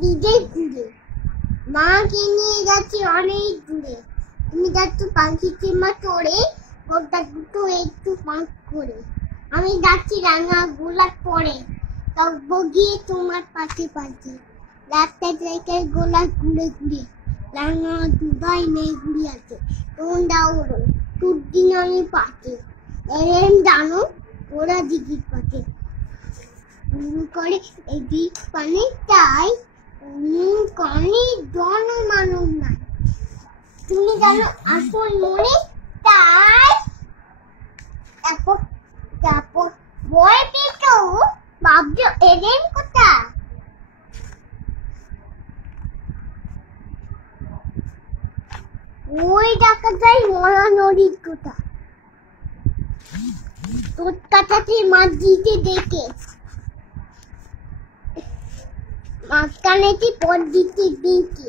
বিদেশ ঘুরে, মাকে নিয়ে যাচ্ছি অনেক দূরে। তুমি যাচ্ছ পাখিতে মা চড়ে, গোটা দুটো একটু পাঁক করে। আমি যাচ্ছি রাঙা গোলাপ পরে, তবু গিয়ে তোমার পাশে পাশে। রাস্তা জায়গায় গোলাপ ঘুরে ঘুরে, রাঙা দুবাই নেই ঘুরে আছে। তোমার দাউড়ো তোর দিন আমি পাশে, এলেন জানো ওরা দিঘির পাশে করে এদিক পানে চাই, কানে জন মানব নাই। তুমি জানো আসল মনে তাই, তারপর তারপর বয় পেতো ভাবছো এলেন কোথা। ওই দেখা যায় মরা নদীর কোথা, তোর কাটাতে মাছ দিতে দেখে মাঝখানেটি পর দিতে দিকে।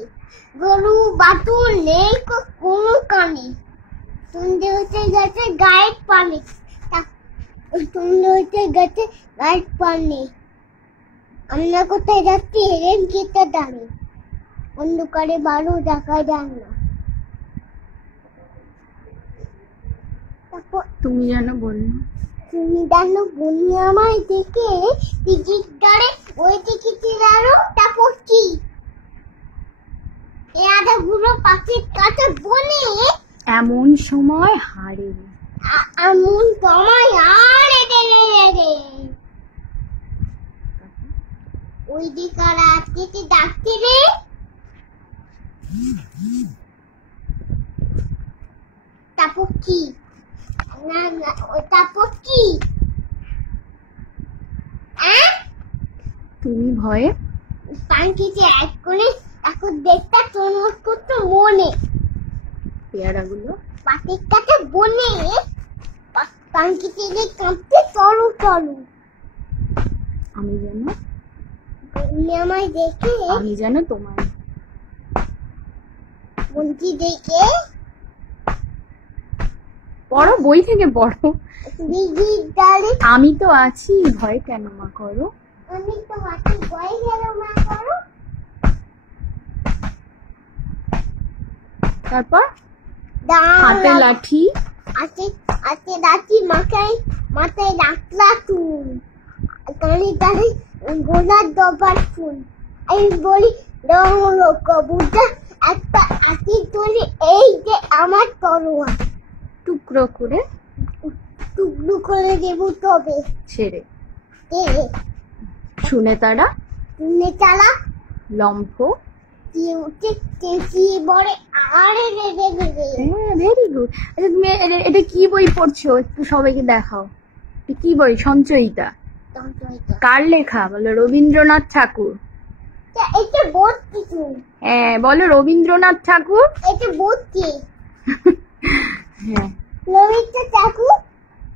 গরু বাতুল নেই কোনো কানে, সন্ধে হতে গেছে গায়ের পানে, সন্ধে হতে গেছে গায়ের পানে। আমরা কোথায় যাচ্ছি হেরেন কেটে দাঁড়ে, অন্ধকারে বারো দেখা যায় না। তুমি জানো বললো, তুমি জানো বন্যু আমায় দেখে টিকিট ধরে ওই টিকিটের আরো তারপর কি এ আধা গুলো পাখির কাছে বনে এমন সময় হারে এমন সময় আরে রে ওই দিকার আজকে ডাকতে রে। তারপর কি না না তারপর কি তুমি ভয়ে পাখিতে এক করে এখন দেখতে চমক করতো মনে, পেয়ারাগুলো পাখির কাছে বনে পাখিতে কাঁপতে চলো চলো। আমি যেন আমায় দেখে আমি যেন তোমার বলছি দেখে পড়ো, বই থেকে পড়ো। দিদির ডালে আমি তো আছি, ভয় কেন মা করো, আমি তো আছি ভয় গেল মা করো। তারপর হাতে লাঠি আছে আছে লাঠি, মাথায় মাথায় রাখলা চুল, কানে কানে গোলাপ ডবার ফুল। আমি বলি রং কবুটা একটা আঁকি তুলি, এই যে আমার তরোয়ার, টুকরো করে টুকরো করে দেবো তবে ছেড়ে। শুনে তারা শুনে চালা লম্ফ চেঁচিয়ে বলে আরে রে রে রে রে। Very good. আচ্ছা তুমি এটা কি বই পড়ছো একটু সবাইকে দেখাও, এটা কি বই? সঞ্চয়িতা। কার লেখা বলো? রবীন্দ্রনাথ ঠাকুর। এটা বোধ কিছু, হ্যাঁ বলো রবীন্দ্রনাথ ঠাকুর। এটা বোধ কি? হ্যাঁ রবীন্দ্রনাথ ঠাকুর